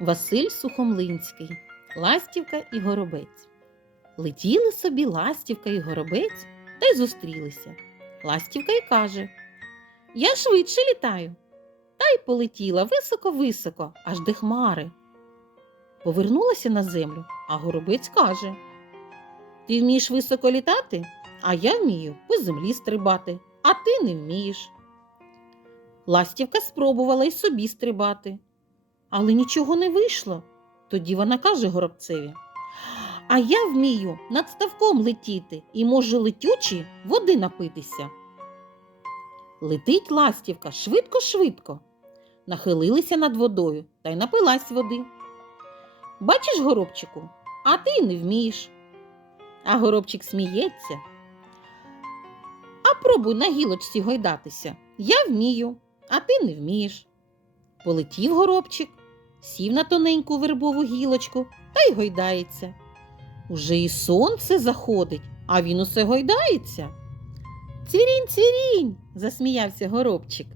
Василь Сухомлинський, Ластівка і Горобець. Летіли собі Ластівка і Горобець та й зустрілися. Ластівка й каже: Я швидше літаю. Та й полетіла високо-високо, аж де хмари. Повернулася на землю, а горобець каже: Ти вмієш високо літати, а я вмію по землі стрибати, а ти не вмієш. Ластівка спробувала й собі стрибати, але нічого не вийшло. Тоді вона каже горобцеві: А я вмію над ставком летіти і можу летючі води напитися. Летить ластівка швидко-швидко. Нахилилися над водою та й напилась води. Бачиш, горобчику, а ти й не вмієш. А горобчик сміється. А пробуй на гілочці гойдатися. Я вмію, а ти не вмієш. Полетів горобчик, сів на тоненьку вербову гілочку та й гойдається. Уже і сонце заходить, а він усе гойдається. Цвірінь, цвірінь, засміявся горобчик.